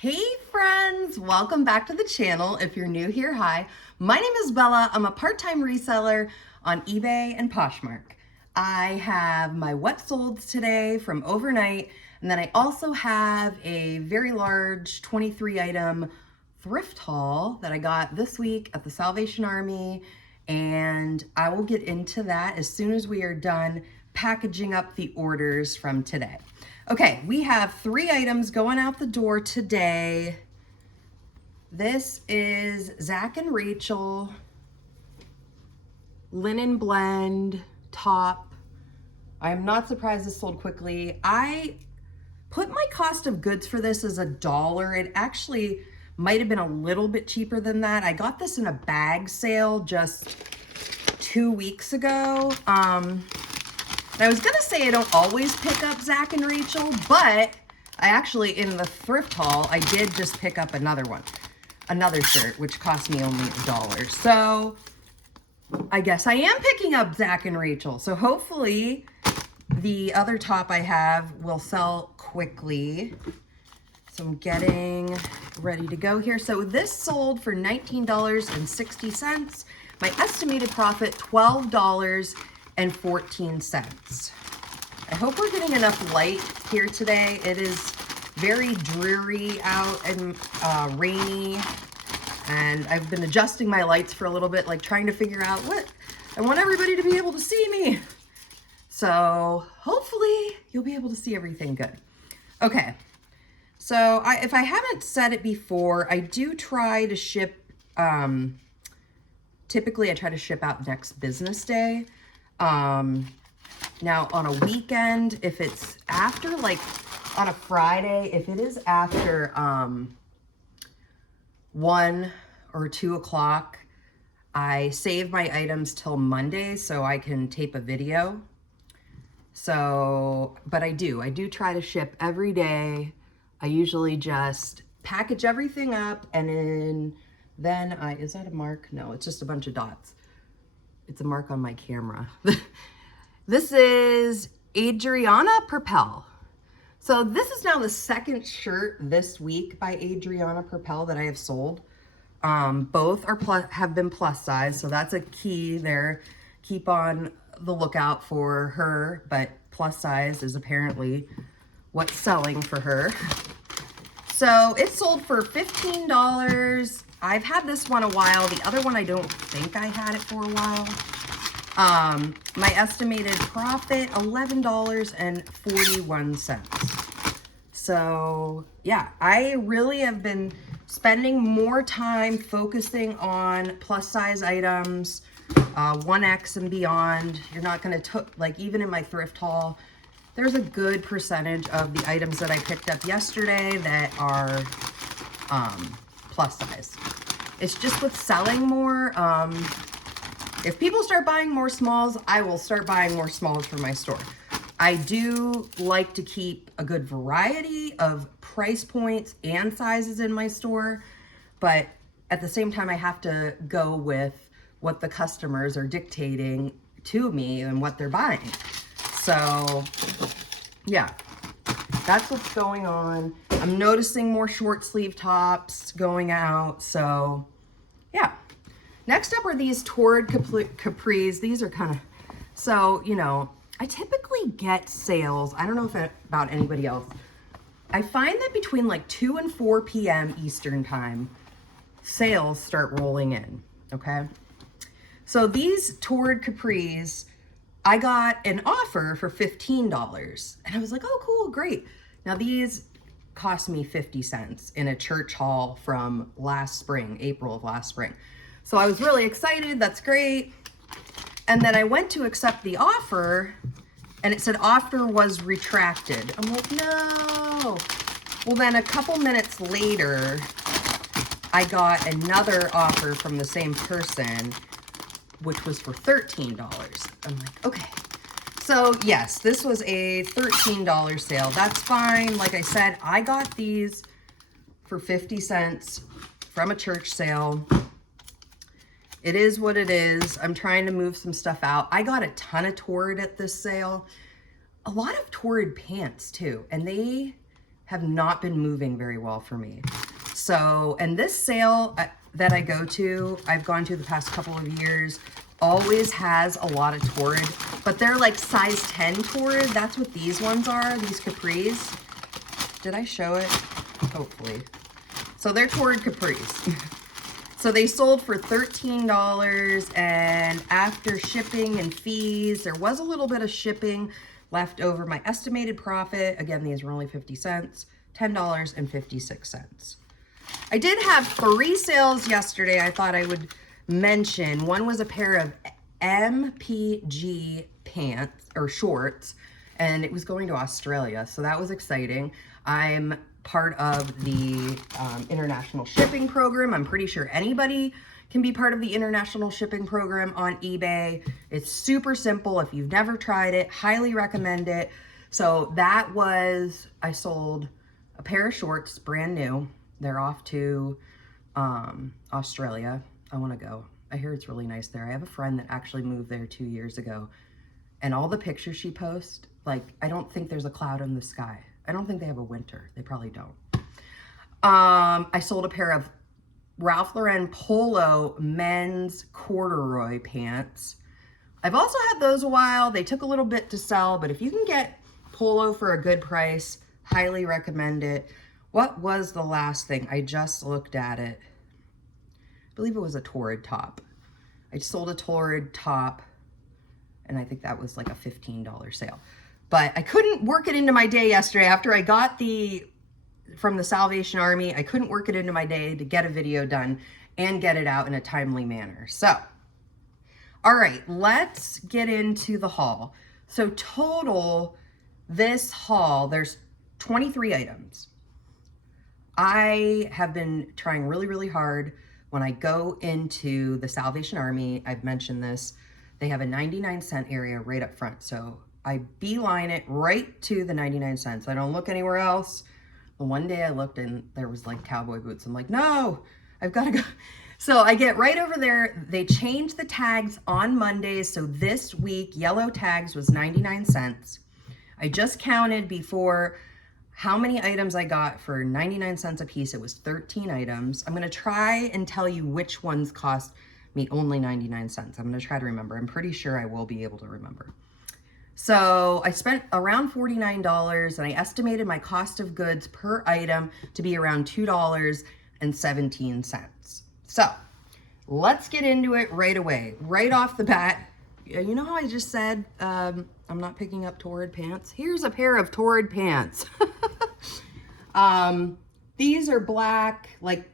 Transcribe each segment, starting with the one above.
Hey friends, welcome back to the channel. If you're new here, hi. My name is Bella. I'm a part-time reseller on eBay and Poshmark. I have my what solds today from overnight, and then I also have a very large 23 item thrift haul that I got this week at the Salvation Army, and I will get into that as soon as we are done packaging up the orders from today. Okay, we have 3 items going out the door today. This is Zach and Rachel linen blend top. I am not surprised this sold quickly. I put my cost of goods for this as $1. It actually might have been a little bit cheaper than that. I got this in a bag sale just 2 weeks ago. And I was gonna say I don't always pick up Zach and Rachel, but I actually, in the thrift haul, I did just pick up another shirt, which cost me only $1. So I guess I am picking up Zach and Rachel. So hopefully the other top I have will sell quickly. So I'm getting ready to go here. So this sold for $19.60. My estimated profit, $12.14. I hope we're getting enough light here today. It is very dreary out and rainy, and I've been adjusting my lights for a little bit, like trying to figure out what I want everybody to be able to see me. So hopefully you'll be able to see everything good. Okay, so if I haven't said it before, I do try to ship, typically I try to ship out next business day. Now on a weekend, if it's after, like on a Friday, if it is after 1 or 2 o'clock, I save my items till Monday so I can tape a video. So, but I do try to ship every day. I usually just package everything up, and then is that a mark? No, it's just a bunch of dots. It's a mark on my camera. This is Adriana Purpell. So this is now the second shirt this week by Adriana Purpell that I have sold. Both have been plus size, so that's a key there. Keep on the lookout for her, but plus size is apparently what's selling for her. So it sold for $15. I've had this one a while. The other one, I don't think I had it for a while. My estimated profit, $11.41. So yeah, I really have been spending more time focusing on plus size items, 1X and beyond. You're not gonna, like even in my thrift haul, there's a good percentage of the items that I picked up yesterday that are plus size. It's just with selling more, if people start buying more smalls, I will start buying more smalls for my store. I do like to keep a good variety of price points and sizes in my store, but at the same time, I have to go with what the customers are dictating to me and what they're buying. So yeah, that's what's going on. I'm noticing more short sleeve tops going out, so yeah. Next up are these Torrid capris. These are kind of, so, you know, I typically get sales. I don't know about anybody else. I find that between like 2 and 4 p.m. Eastern time, sales start rolling in, okay? So these Torrid capris, I got an offer for $15. And I was like, oh, cool, great. Now these cost me 50 cents in a church haul from last spring, April of last spring. So I was really excited, that's great. And then I went to accept the offer and it said offer was retracted. I'm like, no. Well, then a couple minutes later, I got another offer from the same person, which was for $13. I'm like, okay. So yes, this was a $13 sale. That's fine. Like I said, I got these for 50 cents from a church sale. It is what it is. I'm trying to move some stuff out. I got a ton of Torrid at this sale. A lot of Torrid pants too. And they have not been moving very well for me. So, and this sale that I go to, I've gone to the past couple of years, always has a lot of Torrid, but they're like size 10 Torrid. That's what these ones are, these capris. Did I show it? Hopefully. So they're Torrid capris. So they sold for $13, and after shipping and fees, there was a little bit of shipping left over. My estimated profit, again, these were only 50 cents, $10.56. I did have 3 sales yesterday I thought I would mention. One was a pair of MPG pants or shorts, and it was going to Australia, so that was exciting. I'm part of the international shipping program. I'm pretty sure anybody can be part of the international shipping program on eBay. It's super simple. If you've never tried it, highly recommend it. So that was, I sold a pair of shorts, brand new. They're off to Australia. I want to go. I hear it's really nice there. I have a friend that actually moved there 2 years ago, and all the pictures she posts, like, I don't think there's a cloud in the sky. I don't think they have a winter. They probably don't. I sold a pair of Ralph Lauren Polo men's corduroy pants. I've also had those a while. They took a little bit to sell, but if you can get Polo for a good price, highly recommend it. What was the last thing? I just looked at it. I believe it was a Torrid top. I sold a Torrid top, and I think that was like a $15 sale. But I couldn't work it into my day yesterday after I got from the Salvation Army. I couldn't work it into my day to get a video done and get it out in a timely manner. So, all right, let's get into the haul. So total, this haul, there's 23 items. I have been trying really, really hard. When I go into the Salvation Army, I've mentioned this, they have a 99-cent area right up front. So I beeline it right to the 99 cents. I don't look anywhere else. One day I looked and there was like cowboy boots. I'm like, no, I've got to go. So I get right over there. They changed the tags on Mondays. So this week, yellow tags was 99 cents. I just counted before how many items I got for 99 cents a piece. It was 13 items. I'm going to try and tell you which ones cost me only 99 cents. I'm going to try to remember. I'm pretty sure I will be able to remember. So I spent around $49, and I estimated my cost of goods per item to be around $2.17. So let's get into it right away. Right off the bat, you know how I just said I'm not picking up Torrid pants? Here's a pair of Torrid pants. These are black, like,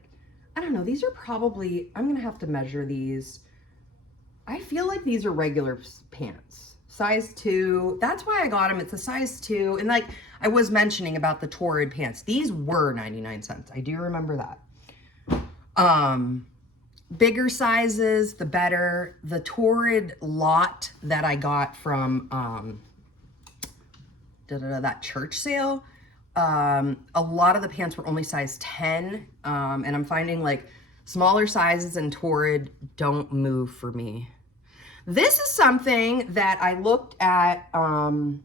I don't know, these are probably, I'm gonna have to measure these. I feel like these are regular pants. Size 2, that's why I got them. It's a size 2. And like I was mentioning about the Torrid pants, these were 99 cents. I do remember that. Bigger sizes, the better. The Torrid lot that I got from that church sale, a lot of the pants were only size 10. And I'm finding like smaller sizes in Torrid don't move for me. This is something that I looked at 2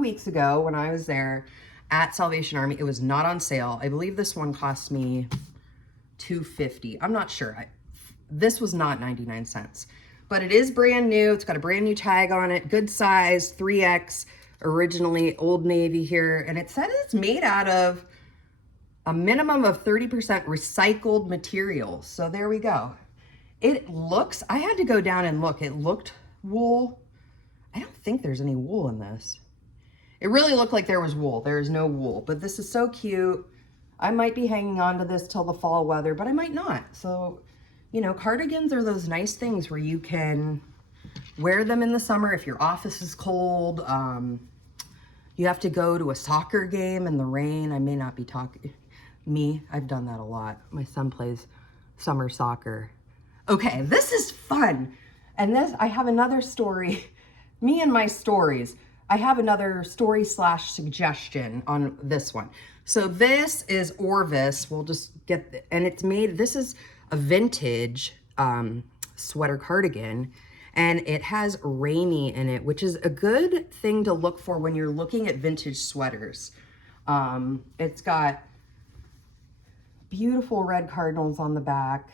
weeks ago when I was there at Salvation Army. It was not on sale. I believe this one cost me $2.50. I'm not sure. This was not 99 cents, but it is brand new. It's got a brand new tag on it. Good size, 3X, originally Old Navy here. And it said it's made out of a minimum of 30% recycled materials. So there we go. It looks, I had to go down and look. It looked wool. I don't think there's any wool in this. It really looked like there was wool. There is no wool, but this is so cute. I might be hanging on to this till the fall weather, but I might not. So, you know, cardigans are those nice things where you can wear them in the summer if your office is cold. You have to go to a soccer game in the rain. I may not be talking, I've done that a lot. My son plays summer soccer. Okay, this is fun. And this, I have another story, me and my stories. I have another story / suggestion on this one. So this is Orvis. We'll just get, and it's made, this is a vintage sweater cardigan, and it has Rainy in it, which is a good thing to look for when you're looking at vintage sweaters. It's got beautiful red cardinals on the back.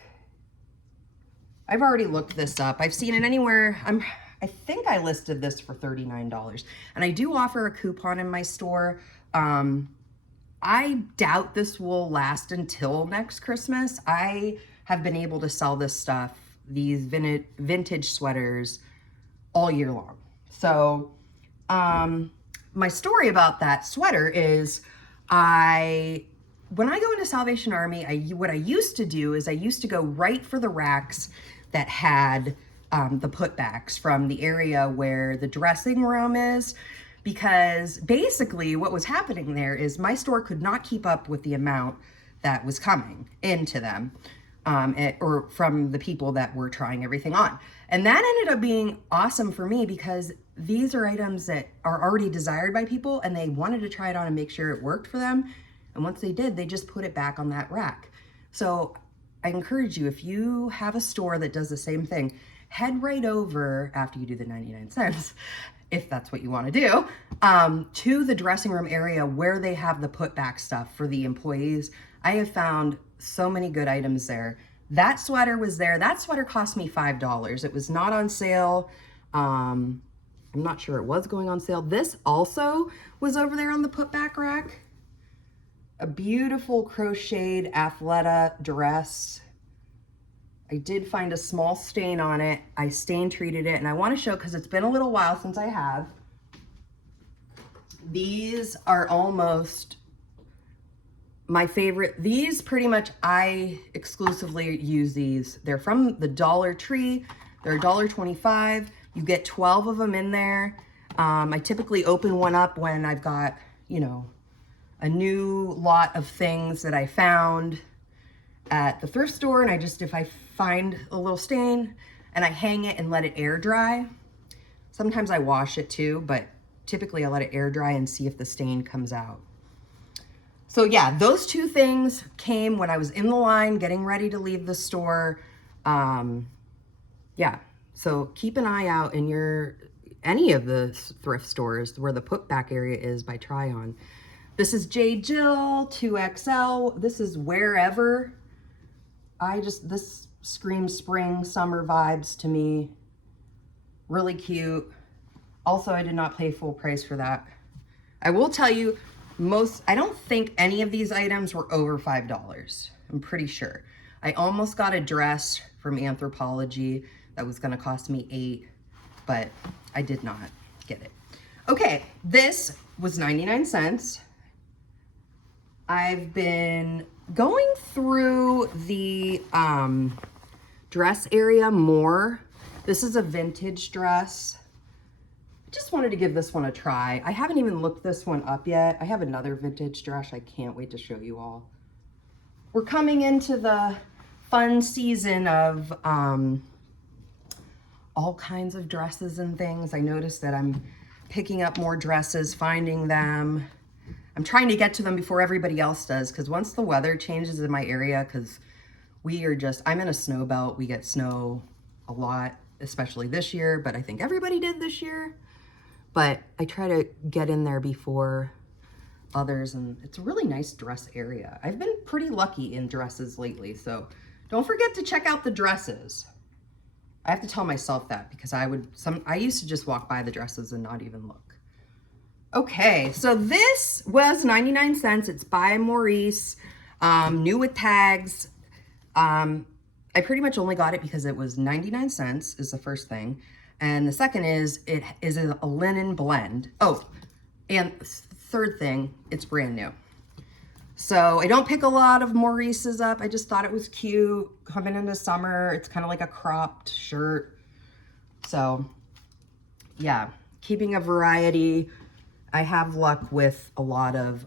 I've already looked this up. I've seen it anywhere. I think I listed this for $39. And I do offer a coupon in my store. I doubt this will last until next Christmas. I have been able to sell this stuff, these vintage sweaters, all year long. So my story about that sweater is when I go into Salvation Army, what I used to do is I used to go right for the racks that had the putbacks from the area where the dressing room is, because basically what was happening there is my store could not keep up with the amount that was coming into them or from the people that were trying everything on. And that ended up being awesome for me because these are items that are already desired by people and they wanted to try it on and make sure it worked for them. And once they did, they just put it back on that rack. So I encourage you, if you have a store that does the same thing, head right over after you do the 99 cents, if that's what you want to do, to the dressing room area where they have the putback stuff for the employees. I have found so many good items there. That sweater was there. That sweater cost me $5. It was not on sale. I'm not sure it was going on sale. This also was over there on the putback rack. A beautiful crocheted Athleta dress. I did find a small stain on it. I stain treated it, and I want to show because it's been a little while since I have. These are almost my favorite. These pretty much, I exclusively use these. They're from the Dollar Tree. They're $1.25. You get 12 of them in there. I typically open one up when I've got, you know, a new lot of things that I found at the thrift store, and if I find a little stain and I hang it and let it air dry. Sometimes I wash it too, but typically I let it air dry and see if the stain comes out. So yeah, those two things came when I was in the line getting ready to leave the store. Yeah, so keep an eye out in any of the thrift stores where the putback area is by Try On. This is J. Jill 2XL. This is Wherever. This screams spring, summer vibes to me. Really cute. Also, I did not pay full price for that. I will tell you, I don't think any of these items were over $5. I'm pretty sure. I almost got a dress from Anthropologie that was gonna cost me $8, but I did not get it. Okay, this was 99 cents. I've been going through the dress area more. This is a vintage dress. I just wanted to give this one a try. I haven't even looked this one up yet. I have another vintage dress I can't wait to show you all. We're coming into the fun season of all kinds of dresses and things. I noticed that I'm picking up more dresses, finding them. I'm trying to get to them before everybody else does, because once the weather changes in my area, because I'm in a snow belt, we get snow a lot, especially this year, but I think everybody did this year. But I try to get in there before others, and it's a really nice dress area. I've been pretty lucky in dresses lately, so don't forget to check out the dresses. I have to tell myself that because I used to just walk by the dresses and not even look. Okay, so this was 99 cents. It's by Maurice, new with tags. I pretty much only got it because it was 99 cents is the first thing. And the second is, it is a linen blend. Oh, and third thing, it's brand new. So I don't pick a lot of Maurice's up. I just thought it was cute. Coming into summer, it's kind of like a cropped shirt. So yeah, keeping a variety. I have luck with a lot of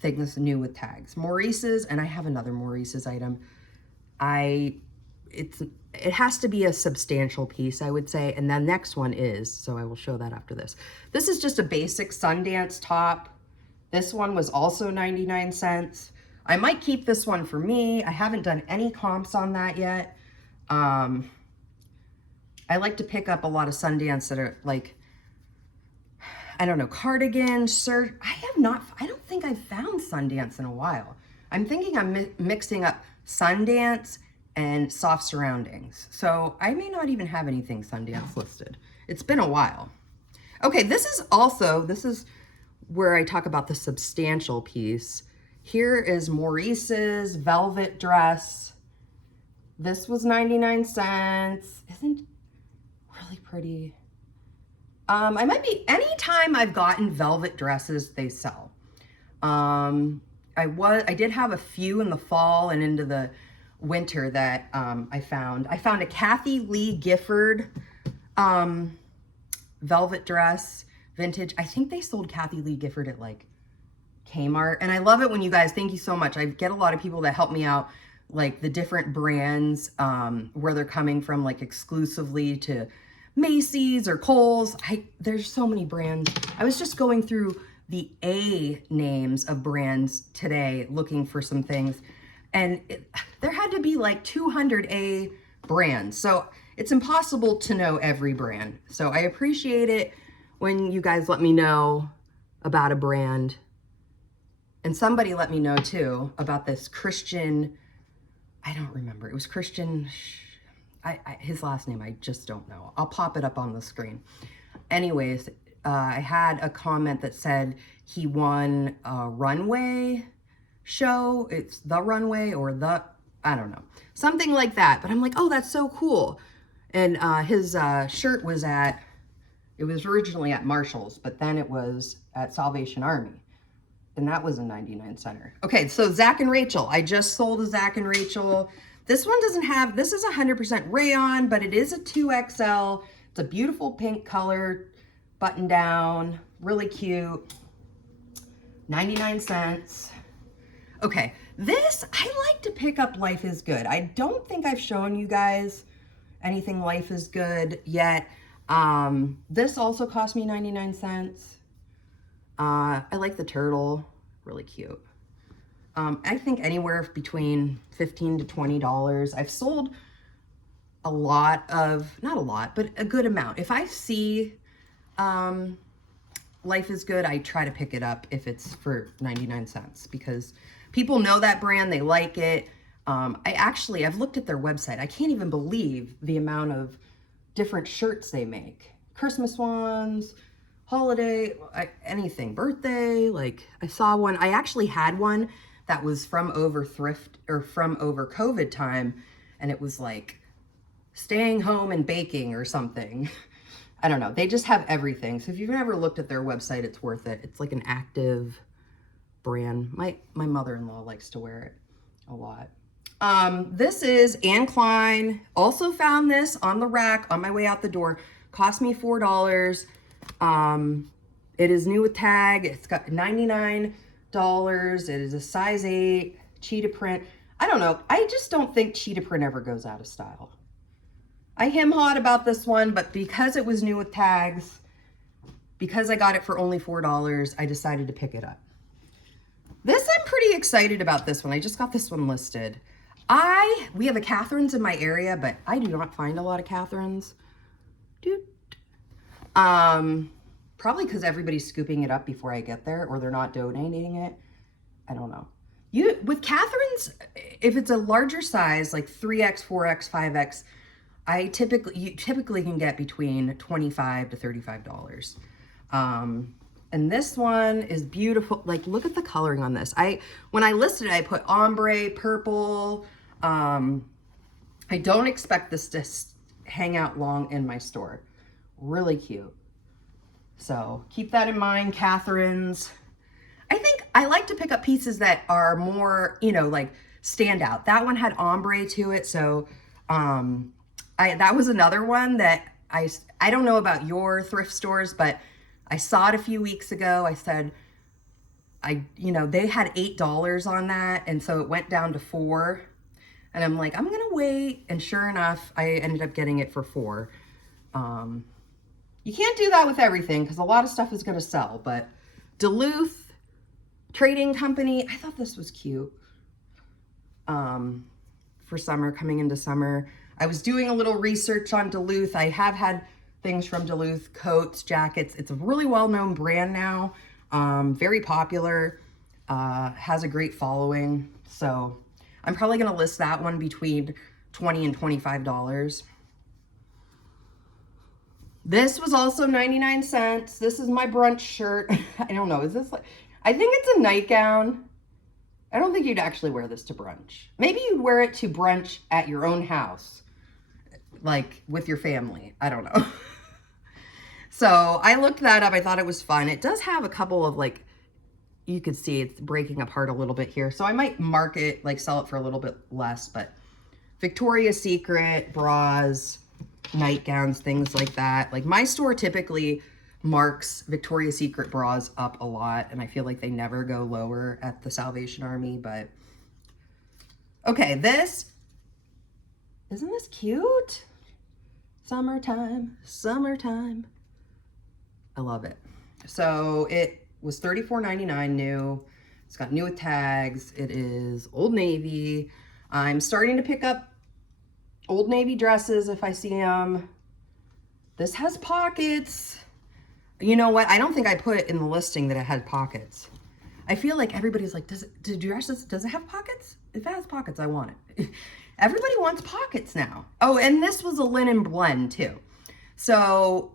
things new with tags. Maurice's, and I have another Maurice's item. It has to be a substantial piece, I would say, and the next one is, so I will show that after this. This is just a basic Sundance top. This one was also 99 cents. I might keep this one for me. I haven't done any comps on that yet. I like to pick up a lot of Sundance that are like, I don't know, cardigan, shirt. I don't think I've found Sundance in a while. I'm thinking I'm mixing up Sundance and soft surroundings. So I may not even have anything Sundance listed. It's been a while. Okay, this is where I talk about the substantial piece. Here is Maurice's velvet dress. This was 99 cents. Isn't really pretty. Anytime I've gotten velvet dresses, they sell. I did have a few in the fall and into the winter that I found. I found a Kathy Lee Gifford velvet dress, vintage. I think they sold Kathy Lee Gifford at like Kmart. And I love it when you guys, thank you so much. I get a lot of people that help me out, like the different brands, where they're coming from, like exclusively to Macy's or Kohl's. There's so many brands. I was just going through the A names of brands today looking for some things, and there had to be like 200 A brands. So it's impossible to know every brand. So I appreciate it when you guys let me know about a brand. And somebody let me know too about this Christian, I don't remember. It was Christian, his last name, I just don't know. I'll pop it up on the screen. Anyways, I had a comment that said he won a runway show. It's the runway or the, I don't know, something like that. But I'm like, oh, that's so cool. And his shirt was it was originally at Marshall's, but then it was at Salvation Army. And that was a 99 center. Okay, so Zach and Rachel. I just sold a Zach and Rachel. This one doesn't have, this is 100% rayon, but it is a 2XL. It's a beautiful pink color, button down, really cute. 99 cents. Okay, this, I like to pick up Life is Good. I don't think I've shown you guys anything Life is Good yet. This also cost me 99 cents. I like the turtle, really cute. I think anywhere between $15 to $20. I've sold a lot of, not a lot, but a good amount. If I see Life is Good, I try to pick it up if it's for 99 cents because people know that brand, they like it. I've looked at their website. I can't even believe the amount of different shirts they make. Christmas ones, holiday, anything, birthday. Like I saw one, I actually had one that was from over Thrift or from over COVID time. And it was like staying home and baking or something. I don't know. They just have everything. So if you've never looked at their website, it's worth it. It's like an active brand. My mother-in-law likes to wear it a lot. This is Anne Klein. Also found this on the rack on my way out the door. Cost me $4. It is new with tag. It's got $99. It is a size 8 cheetah print. I don't know. I just don't think cheetah print ever goes out of style. I am hot about this one, but because it was new with tags, because I got it for only $4, I decided to pick it up. This, I'm pretty excited about this one. I just got this one listed. We have a Catherine's in my area, but I do not find a lot of Catherine's. Probably because everybody's scooping it up before I get there, or they're not donating it. I don't know. With Catherine's, if it's a larger size, like 3X, 4X, 5X, you typically can get between $25 to $35. And this one is beautiful. Like, look at the coloring on this. When I listed it, I put ombre, purple. I don't expect this to hang out long in my store. Really cute. So keep that in mind, Catherine's. I think I like to pick up pieces that are more, like stand out. That one had ombre to it. So that was another one that I don't know about your thrift stores, but I saw it a few weeks ago. I said, they had $8 on that. And so it went down to $4. And I'm like, I'm going to wait. And sure enough, I ended up getting it for $4. You can't do that with everything because a lot of stuff is going to sell. But Duluth Trading Company, I thought this was cute for summer, coming into summer. I was doing a little research on Duluth. I have had things from Duluth, coats, jackets. It's a really well-known brand now, very popular, has a great following. So I'm probably going to list that one between $20 and $25. This was also 99 cents. This is my brunch shirt. I don't know. Is this like, I think it's a nightgown. I don't think you'd actually wear this to brunch. Maybe you'd wear it to brunch at your own house, like with your family. I don't know. So I looked that up. I thought it was fun. It does have a couple of like, you could see it's breaking apart a little bit here. So I might mark it, like sell it for a little bit less, but Victoria's Secret, bras, nightgowns, things like that. Like my store typically marks Victoria's Secret bras up a lot, and I feel like they never go lower at the Salvation Army, but okay, isn't this cute? Summertime, summertime. I love it. So it was $34.99 new. It's got new with tags. It is Old Navy. I'm starting to pick up Old Navy dresses if I see them. This has pockets. You know what? I don't think I put it in the listing that it had pockets. I feel like everybody's like, does it have pockets? If it has pockets, I want it. Everybody wants pockets now. Oh, and this was a linen blend too. So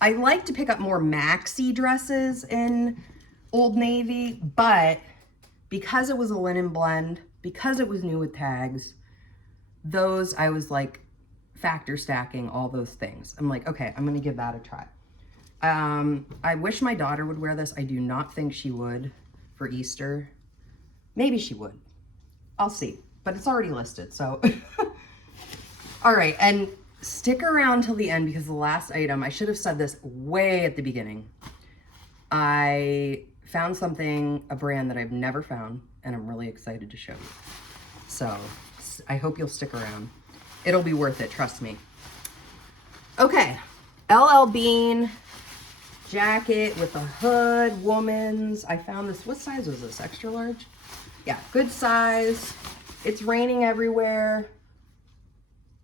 I like to pick up more maxi dresses in Old Navy, but because it was a linen blend, because it was new with tags, those I was like factor stacking all those things. I'm like, okay, I'm gonna give that a try. I wish my daughter would wear this. I do not think she would for Easter. Maybe she would. I'll see, but it's already listed, so. All right, and stick around till the end because the last item, I should have said this way at the beginning. I found something, a brand that I've never found, and I'm really excited to show you. So I hope you'll stick around. It'll be worth it, trust me. Okay, LL Bean jacket with a hood, woman's. I found this, what size was this, extra large? Yeah, good size. It's raining everywhere,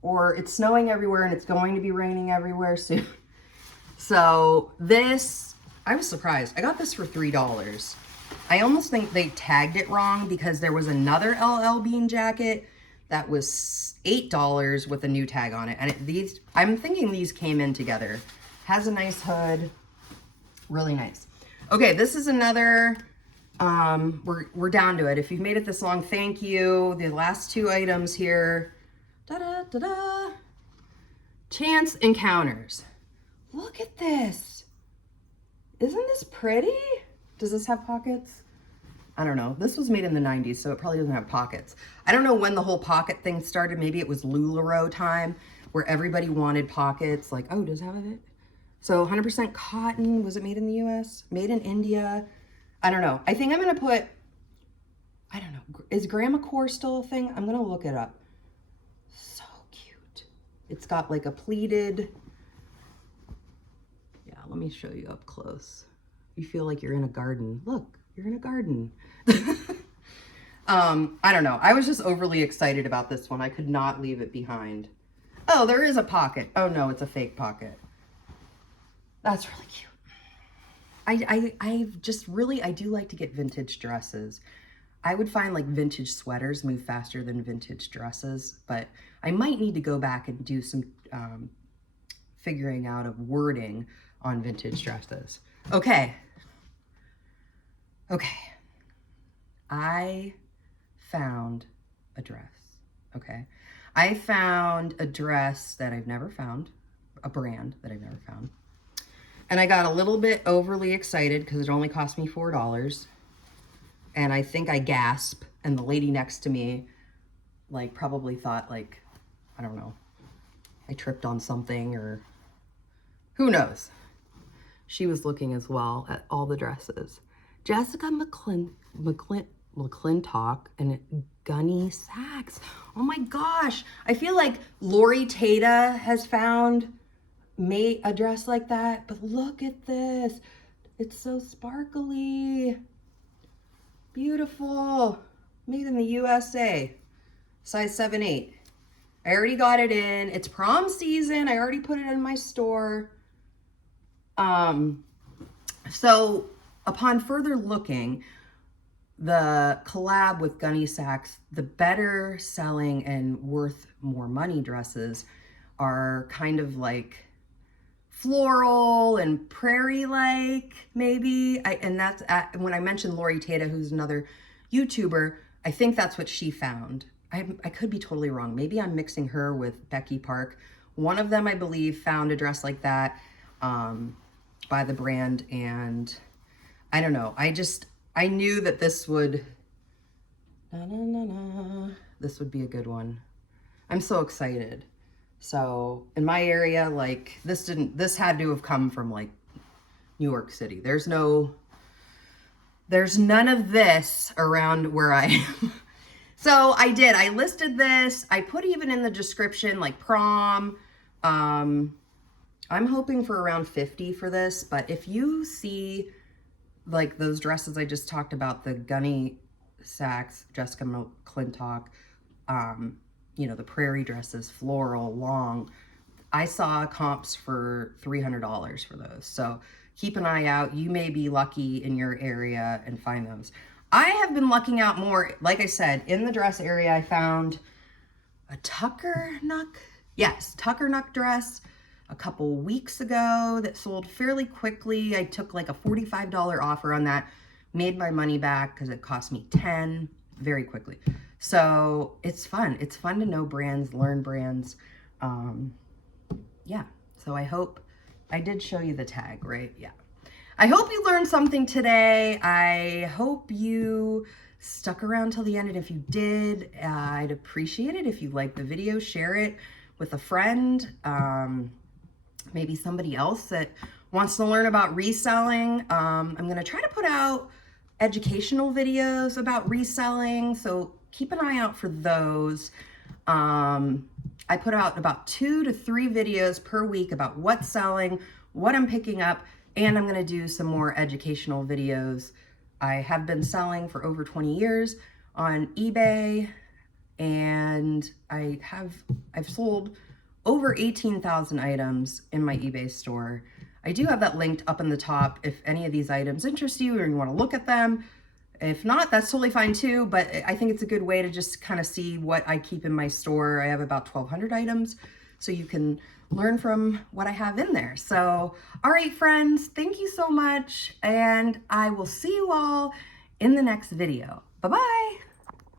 or it's snowing everywhere and it's going to be raining everywhere soon. So this, I was surprised. I got this for $3. I almost think they tagged it wrong because there was another LL Bean jacket that was $8 with a new tag on it. And I'm thinking these came in together. Has a nice hood, really nice. Okay, this is another, we're down to it. If you've made it this long, thank you. The last two items here. Da-da-da-da. Chance Encounters. Look at this. Isn't this pretty? Does this have pockets? I don't know. This was made in the 90s, so it probably doesn't have pockets. I don't know when the whole pocket thing started. Maybe it was LuLaRoe time where everybody wanted pockets. Like, oh, does it have it? So 100% cotton. Was it made in the US? Made in India? I don't know. I think I'm going to put, I don't know. Is Grandma Core still a thing? I'm going to look it up. So cute. It's got like a pleated, yeah, let me show you up close. You feel like you're in a garden. Look, you're in a garden. I don't know. I was just overly excited about this one. I could not leave it behind. Oh, there is a pocket. Oh no, it's a fake pocket. That's really cute. I do like to get vintage dresses. I would find like vintage sweaters move faster than vintage dresses, but I might need to go back and do some figuring out of wording on vintage dresses. Okay. I found a dress, okay? I found a dress that I've never found, a brand that I've never found. And I got a little bit overly excited because it only cost me $4. And I think I gasped, and the lady next to me, like, probably thought, like, I don't know, I tripped on something or who knows. She was looking as well at all the dresses. Jessica McClintock and Gunny Sacks. Oh my gosh. I feel like Lori Tata has made a dress like that, but look at this. It's so sparkly. Beautiful. Made in the USA. Size 7/8. I already got it in. It's prom season. I already put it in my store. So upon further looking, the collab with Gunny Sacks, the better selling and worth more money dresses are kind of like floral and prairie-like, maybe. And that's when I mentioned Lori Tata, who's another YouTuber, I think that's what she found. I could be totally wrong. Maybe I'm mixing her with Becky Park. One of them, I believe, found a dress like that by the brand, and I don't know. I knew that this would, this would be a good one. I'm so excited. So in my area, like this had to have come from like New York City. There's none of this around where I am. So I listed this. I put even in the description, like prom. I'm hoping for around 50 for this, but if you see like those dresses I just talked about, the Gunny Sacks, Jessica McClintock, you know, the prairie dresses, floral, long, I saw comps for $300 for those. So keep an eye out. You may be lucky in your area and find those. I have been lucking out more. Like I said, in the dress area, I found a Tucker Nuck dress a couple weeks ago that sold fairly quickly. I took like a $45 offer on that, made my money back because it cost me $10 very quickly. So it's fun. It's fun to know brands, learn brands. Yeah, so I hope I did show you the tag, right? Yeah. I hope you learned something today. I hope you stuck around till the end, and if you did, I'd appreciate it if you liked the video. Share it with a friend, maybe somebody else that wants to learn about reselling. I'm gonna try to put out educational videos about reselling, so keep an eye out for those. I put out about 2 to 3 videos per week about what's selling, what I'm picking up, and I'm gonna do some more educational videos. I have been selling for over 20 years on eBay, and I've sold over 18,000 items in my eBay store. I do have that linked up in the top if any of these items interest you or you want to look at them. If not, that's totally fine too, but I think it's a good way to just kind of see what I keep in my store. I have about 1,200 items, so you can learn from what I have in there. So, all right, friends, thank you so much, and I will see you all in the next video. Bye-bye.